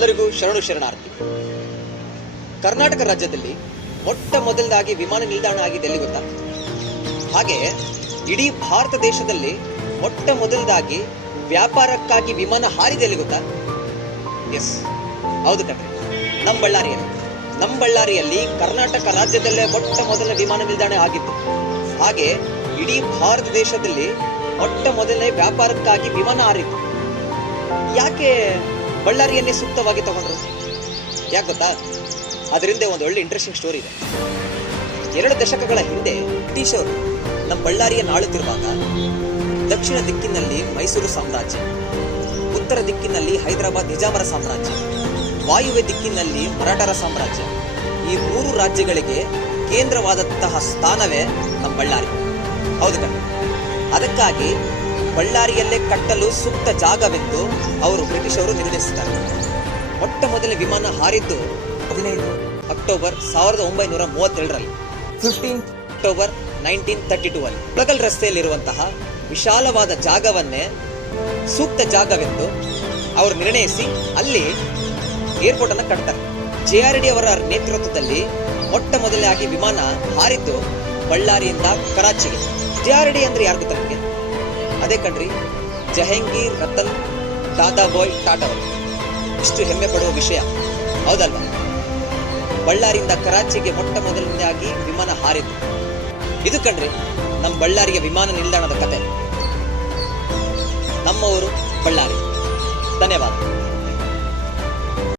ಎಲ್ಲರಿಗೂ ಶರಣಾರ್ಥಿ. ಕರ್ನಾಟಕ ರಾಜ್ಯದಲ್ಲಿ ಮೊಟ್ಟ ಮೊದಲದಾಗಿ ವಿಮಾನ ನಿಲ್ದಾಣ ಆಗಿದೆ ಎಲ್ಲಿ ಗೊತ್ತಾ? ಹಾಗೆ ಇಡೀ ಭಾರತ ದೇಶದಲ್ಲಿ ಮೊಟ್ಟ ಮೊದಲದಾಗಿ ವ್ಯಾಪಾರಕ್ಕಾಗಿ ವಿಮಾನ ಹಾರಿದೆ ಎಲ್ಲಿ ಗೊತ್ತಾ? ಎಸ್, ಹೌದು ಕಣ್ರಿ, ನಮ್ಮ ಬಳ್ಳಾರಿಯಲ್ಲಿ ಕರ್ನಾಟಕ ರಾಜ್ಯದಲ್ಲೇ ಮೊಟ್ಟ ಮೊದಲ ವಿಮಾನ ನಿಲ್ದಾಣ ಆಗಿತ್ತು. ಹಾಗೆ ಇಡೀ ಭಾರತ ದೇಶದಲ್ಲಿ ಮೊಟ್ಟ ಮೊದಲನೇ ವ್ಯಾಪಾರಕ್ಕಾಗಿ ವಿಮಾನ ಹಾರಿತ್ತು. ಯಾಕೆ ಬಳ್ಳಾರಿಯನ್ನೇ ಸೂಕ್ತವಾಗಿ ತಗೊಂಡ್ರು? ಯಾಕೆ ಗೊತ್ತಾ? ಅದರಿಂದ ಒಂದು ಒಳ್ಳೆ ಇಂಟ್ರೆಸ್ಟಿಂಗ್ ಸ್ಟೋರಿ ಇದೆ. 2 ದಶಕಗಳ ಹಿಂದೆ ಬ್ರಿಟಿಷರು ನಮ್ಮ ಬಳ್ಳಾರಿಯನ್ನು ಆಳುತ್ತಿರುವಾಗ ದಕ್ಷಿಣ ದಿಕ್ಕಿನಲ್ಲಿ ಮೈಸೂರು ಸಾಮ್ರಾಜ್ಯ, ಉತ್ತರ ದಿಕ್ಕಿನಲ್ಲಿ ಹೈದರಾಬಾದ್ ನಿಜಾಮರ ಸಾಮ್ರಾಜ್ಯ, ವಾಯುವ್ಯ ದಿಕ್ಕಿನಲ್ಲಿ ಮರಾಠರ ಸಾಮ್ರಾಜ್ಯ, ಈ 3 ರಾಜ್ಯಗಳಿಗೆ ಕೇಂದ್ರವಾದಂತಹ ಸ್ಥಾನವೇ ನಮ್ಮ ಬಳ್ಳಾರಿ. ಹೌದು ಕಣ್ಣ. ಅದಕ್ಕಾಗಿ ಬಳ್ಳಾರಿಯಲ್ಲೇ ಕಟ್ಟಲು ಸೂಕ್ತ ಜಾಗವೆಂದು ಅವರು ಬ್ರಿಟಿಷರು ನಿರ್ಣಯಿಸುತ್ತಾರೆ. ಮೊಟ್ಟ ಮೊದಲ ವಿಮಾನ ಹಾರಿದ್ದು 15 ಅಕ್ಟೋಬರ್ 1932ರಲ್ಲಿ, 15 ಅಕ್ಟೋಬರ್ 1932 ಅಲ್ಲಿ ಒಳಗಲ್ ರಸ್ತೆಯಲ್ಲಿರುವಂತಹ ವಿಶಾಲವಾದ ಜಾಗವನ್ನೇ ಸೂಕ್ತ ಜಾಗವೆಂದು ಅವರು ನಿರ್ಣಯಿಸಿ ಅಲ್ಲಿ ಏರ್ಪೋರ್ಟ್ ಅನ್ನು ಕಟ್ತಾರೆ. JRD ಅವರ ನೇತೃತ್ವದಲ್ಲಿ ಮೊಟ್ಟ ಮೊದಲಾಗಿ ವಿಮಾನ ಹಾರಿದ್ದು ಬಳ್ಳಾರಿಯಿಂದ ಕರಾಚಿಗೆ. JRD ಅಂದ್ರೆ ಯಾರು ಗೊತ್ತಾ ನಿಮಗೆ? ಅದೇ ಕಣ್ರಿ, ಜಹಂಗೀರ್ ರತನ್ ದಾದಾಬಾಯ್ ಟಾಟಾ ಅವರು. ಇಷ್ಟು ಹೆಮ್ಮೆ ಪಡುವ ವಿಷಯ, ಹೌದಲ್ವಾ? ಬಳ್ಳಾರಿಯಿಂದ ಕರಾಚಿಗೆ ಮೊಟ್ಟ ಮೊದಲನೇದಾಗಿ ವಿಮಾನ ಹಾರಿದ್ದು. ಇದು ಕಣ್ರಿ ನಮ್ಮ ಬಳ್ಳಾರಿಯ ವಿಮಾನ ನಿಲ್ದಾಣದ ಕತೆ. ನಮ್ಮವರು ಬಳ್ಳಾರಿ. ಧನ್ಯವಾದ.